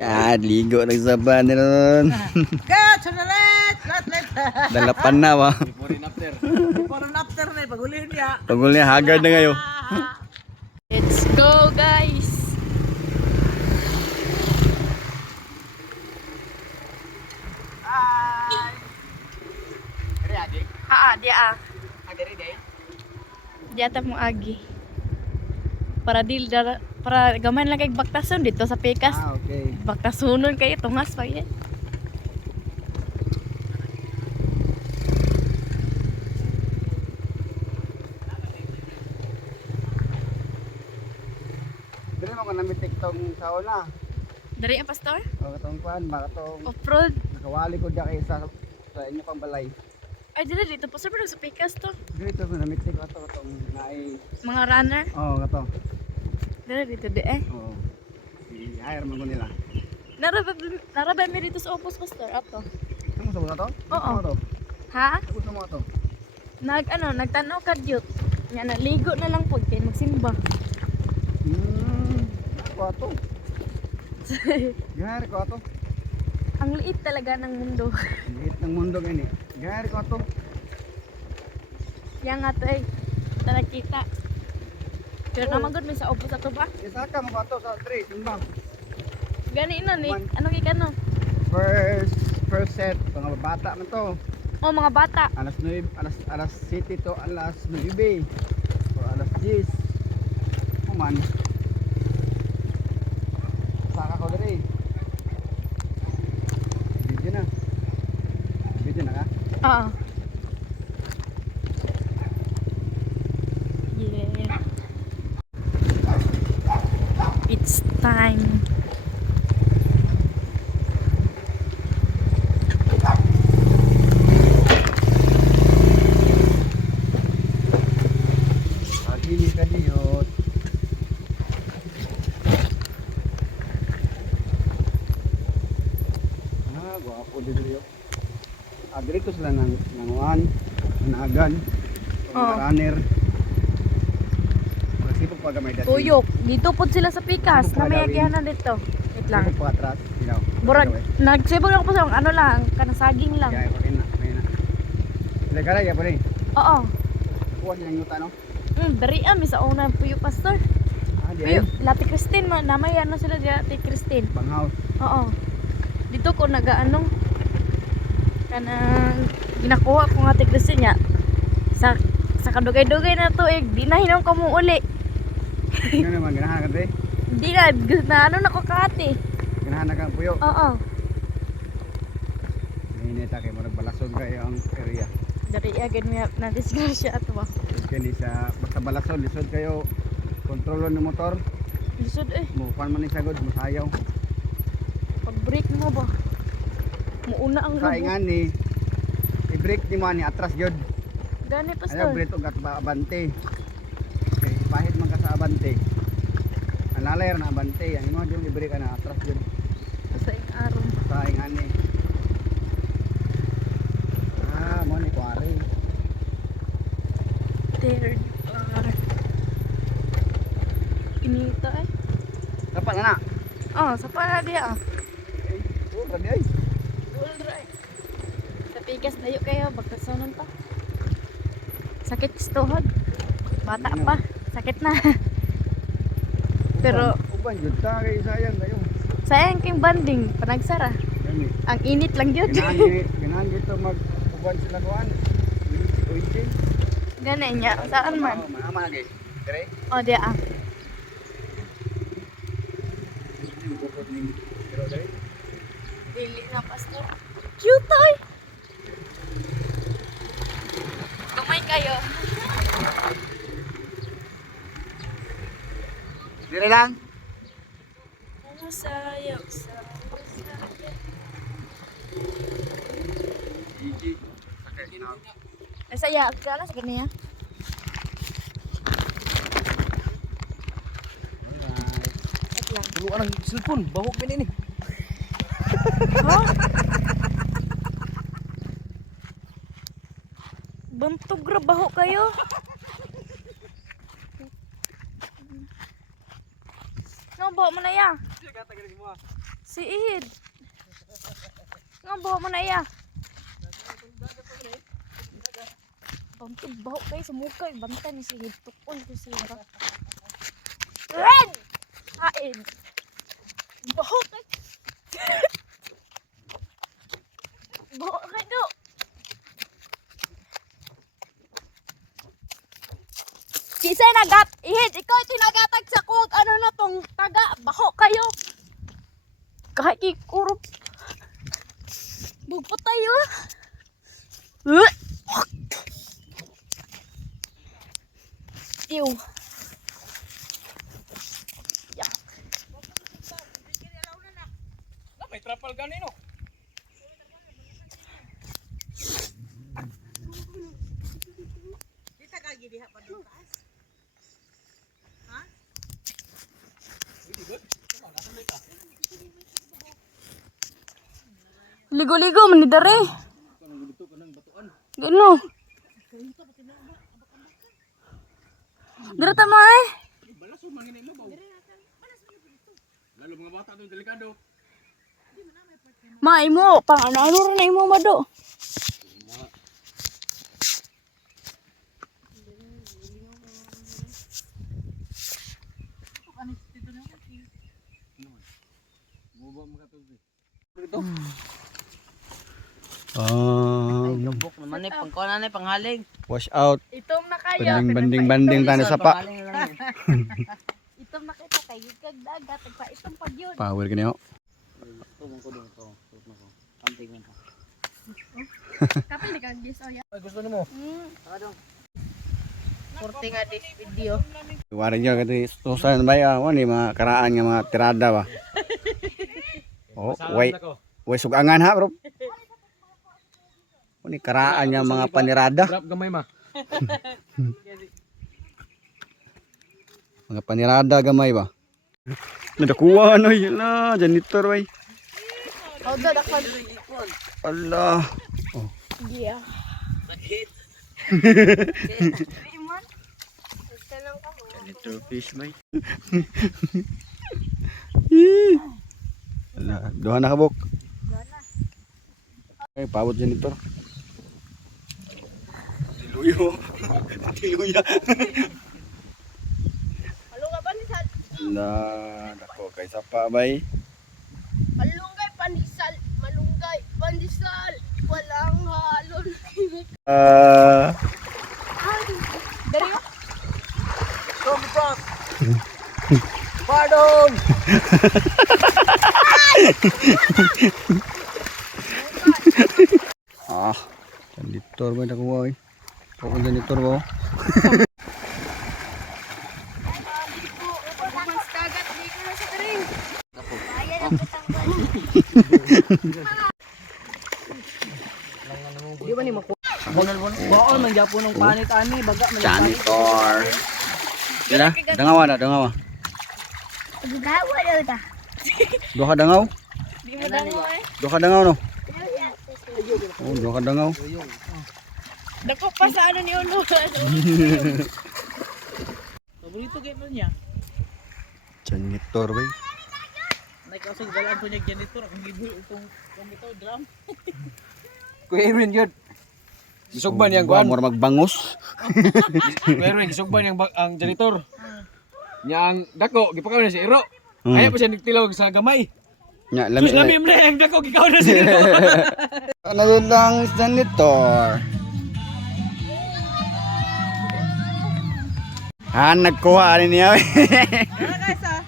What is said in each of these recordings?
Yan, ligo nagsaba na ron. Kat! Sanalit! Lat! Dalapan na ba? Before and after na pag-uli niya. Pagul niya, haggard na ngayon. Let's go, guys. Hi! Kaya adik? Dia. Agari day? Dia ta mo agi. Para gamay lang kay baktason dito sa Pikas. Okay. Baktasunon kay tungas pa yan. Dili mo ko namitik tong sauna. Dari ang pastor? O katong kuan, baka tong Off-road. nakawali ko diya kay sa inyo pang balay. Ay, dito pastor pero sa Pikas to. Dito mo namitik ko to katong naay. Mga runner. Oh, kato. Dito di eh. Oh. I-hire mo ko nila. Narabay mi dito sa Opus pastor ato. Ano sa mo to? Oo. Ano to? Ha? Ano sa mo to? Nagtanaw ka dyot. Nga naligo na lang pud kay magsimba. Ko to. Gahari ko to. Ang liit talaga ng mundo. Liit ng mundo gani. Gahari ko to. Yang ato eh. Ito nakita. Pero naman gud mi sa Opus ato ba? Isaka mo ba to sa 3 timbang. Gani ino ni. One. Ano kay kano? First set mga bata man to. Oh, mga bata. Alas 9, alas 7 to alas 9 o alas 10. Kuman. Saka ko diri. Video na. Video na ka? Oo. Yeah. It's time. Pagini ka diyot. Gwapo dito dito. Dirito sila ng uwan, nanagan, Oo. runner. Magsipag pag may dati. Tuyok. Dito po sila sa Pikas. Ano pa Na may gawin? agihanan dito. Wait lang. Sipag pag atras, you know. Burag, nagsibag ako po sa ano lang, kanasaging lang. Gaya pa rin na, may na. Sila gara, gaya pa rin. Oo. Kuha silang yuta, no? Dari mi sa una puyo pastor. Di Puyo, ay. Lati Christine, namay ano sila di Lati Christine. Banghaw. Oo. Dito ko nagaano kanang ginakuha ko nga Ate Christine niya. Sa kadugay-dugay na tuig, di na hinom ko mo uli. Ano naman, ganahan ka te? Di na ano na ko kati. Ganahan na kang puyo. Oo. Nainita kayo mo nagbalason kayo ang area. Dari agad mi na disgrasya ato ba. Kani sa basta balason, lisod kayo. Kontrolon ng motor. Lisod eh. Mukuan man ni sagod, musayaw. Pag break mo ba? Muuna ang lubot. Saingan ni i-break ni mo ni atras gyud. Gani Ayaw pastor. break og at abante. Okay, pahit man ka sa abante. Ang lalay na abante, ang imo gyud i-break na atras gyud. Sa aron. Saingan ni. Mo ni kwari. Third floor. Inita eh. Dapat na na. Oh, sa para dia. Oh, grabe ay. Full dry. Sa Pikas layo kayo, bagkasonon pa. Sakit istuhod. Bata pa, sakit na. Pero uban jud ta kay sayang kayo. sayang king banding, panagsara. Gani. Ang init lang yun. Ganahan dito mag uban sila kuan. Uitin. Gana niya, saan man. Mama lagi. Dire. O, dia ah. Pero dire. Dili na, pastor. Cute ay! Gamay kayo. Dire lang. Sayaw sa Gigi. Okay, now. Saya, kala sa kanya. Wait lang. Tuluan ang cellphone, bahok min ini. Ha? Bantog rabaho kayo. No, bawa mo na ya. Siya gata gani mo. Si Ihid. Nga bawa mo na iya. Bantog baho kayo sa mukha. Banta ni si Ihid. Tukol ko siya. Red! Haid. Baho kayo. Baho kayo. Kisay nagat. Ihid, ikaw tinagatag sa kog. Ano na tong taga. Baho kayo. Kahit ikurup. Bugpo tayo. Ew. Yak. May trapal ganino. Kita kagi diha pa doon taas. Ha? Ligo-ligo man ni dare. Gano? Dira ta may. Lalo mga bata doon delikado. Mai mo pang ano na imo mado. Lubok naman eh, pangkuhanan eh, panghaling. Wash out. Itom na kayo. Banding tani sa pa. Panghaling na lang. Itom na kita kay kag dagat pa itom pag yun. Power gani ho. Tubong ko doon ko. Kamping mo. Kapil di kag gis oya. Ay, gusto mo? Ano? Kurti nga this video. Waring yo kati susan bay ni mga karaan nga mga tirada ba. Oh, way sugangan ha, bro. Ni karaan nga mga panirada. Grab gamay ma. Mga panirada gamay ba. Nadakuha no yala, janitor bay. Oh, dadakpan. Allah. Oh. Yeah. Sakit. Iman. Tanong ka mo. Janitor fish bay. Allah, doha na kabok. Ay, pawot janitor. Tiluyo. Tiluya. Malunggay panisal. Allah, dako kay sapa bay. Malunggay panisal. Malunggay panisal. Walang halon. Dari mo? Come back. Pardon. Janitor ba nakuha eh. Pokok janitor ba? Mas dagat di ko na sa kering. Ayan ang patanggal. Di ba ni maku? Baon man gyapon ng panit ani, baga man. Janitor. Dila, dangawa na, dangawa. Gawa daw ta. Duha dangaw? Di mo dango eh. Duha dangaw no? Oh, duha dangaw. Dako pa sa ano ni ulo. Paborito kay mo niya. Janitor ba? Naikausig dalaan po niya janitor ang gibul itong ito drum. Kuya Erwin yun. Gisugban yang Kuha kuan. mo magbangos. Kuya Erwin gisugban yang ang janitor. Nya ang dako gipakaw na si Iro. Hmm. Ayaw pa siya nagtilawag sa gamay. Nya Sus lami. lami mo na yung dako gikaw na si Iro. Ano lang janitor? Nagkuha ni niya. Guys ah.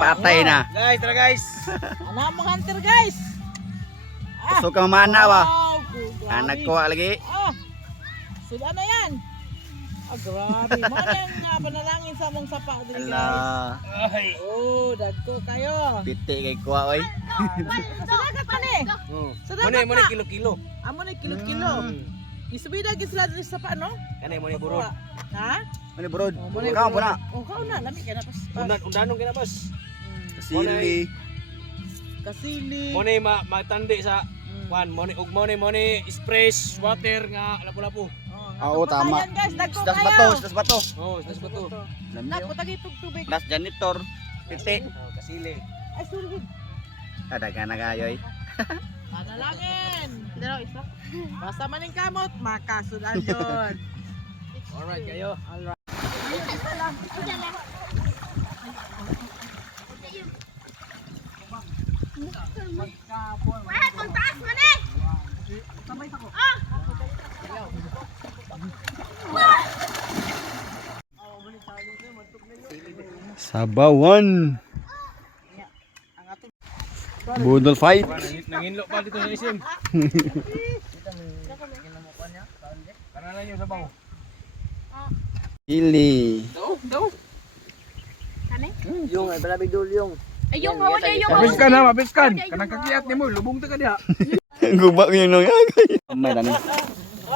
Patay na. Guys, tara guys. Ana mo hunter guys. Gusto ka mana ba? Wow, grabe. Nagkuha lagi. Sila na yan. Grabe. Mga yung panalangin sa mong sapa dili guys. Allah. Ay. Oh, dagko kayo. Piti kay kuha oy. Sa dagat pa ni. Sa dagat Mo pa. kilo-kilo. Amo na kilo-kilo. Isubida gid sila diri sa sapa no? Kanay mo ni burod. Ha? Ano bro? Oh, mo na Kamu na. Oh, kao na lami kay na pas. Undanong kina boss. Sili. Kasili. Mo ni matandi sa Mm. kuan, mo ni fresh water nga lapu-lapu. Oo, tama. Guys, dagko Stas kayo. bato, stas bato. Oh, tas ba to? Lami Nak oh. patagi tubig. Plus janitor. Piti. Kasili. Ay, sorry. Ada ka na kayoy. Panalangin. Basta maning kamot, makasudan yun. Alright kayo. Sabawan. Budol fight. Nanginlo pa dito sa isim. Kanalan yung sabaw. Ili. Yung ay balabig dul yung. Ayong hawa na yung Mabis ka na, mabis ka. Kanang kakiyat ni mo, lubong ta ka diha. Gubak yun nung May dani.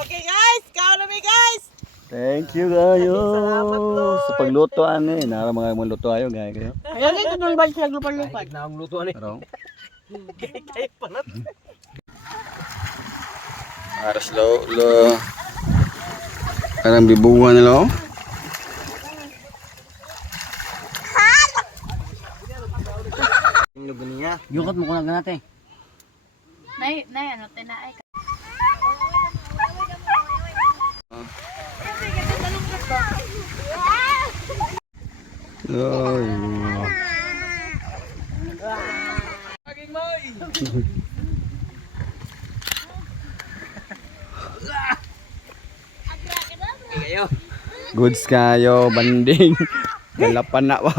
Okay guys, kaon na guys. Thank you kayo. Sa pagluto ani, nara mga luto ayo gaya kayo. Ayan ito doon ba siya lupan-lupan? Na ang luto ani. Pero Kay panat. aras lo. Karang bibuwan nila oh. Yukot mo ko na natin. Nay, ano, tinaay ka. Ay. Goods kayo, banding. Dalapan na ba?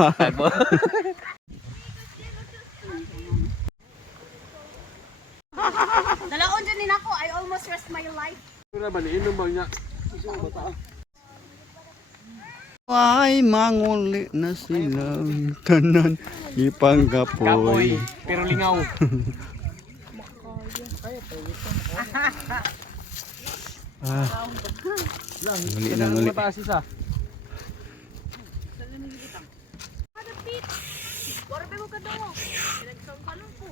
Dalaon dyan din ako. I almost risked my life. Ay, manguli na silang tanan ipanggapoy. Pero lingaw. Nguli na nguli. Mataas isa. Warbe mo ka daw. Pinagsang ka lang po.